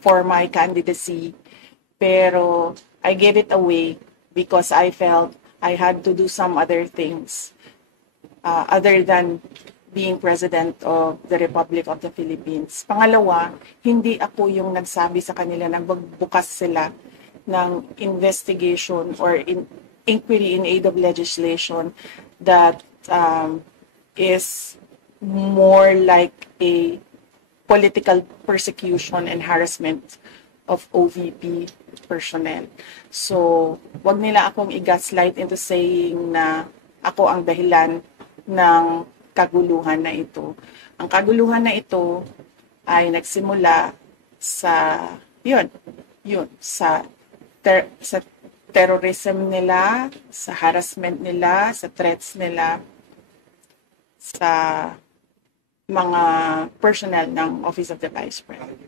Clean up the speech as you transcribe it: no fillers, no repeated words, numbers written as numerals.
for my candidacy, pero I gave it away because I felt I had to do some other things other than being President of the Republic of the Philippines. Pangalawa, hindi ako yung nagsabi sa kanila na magbukas sila ng investigation or inquiry in aid of legislation that is more like a political persecution and harassment of OVP personnel. So, wag nila akong i-gaslight into saying na ako ang dahilan ng kaguluhan na ito. Ang kaguluhan na ito ay nagsimula sa sa terrorism nila, sa harassment nila, sa threats nila sa mga personnel ng Office of the Vice President.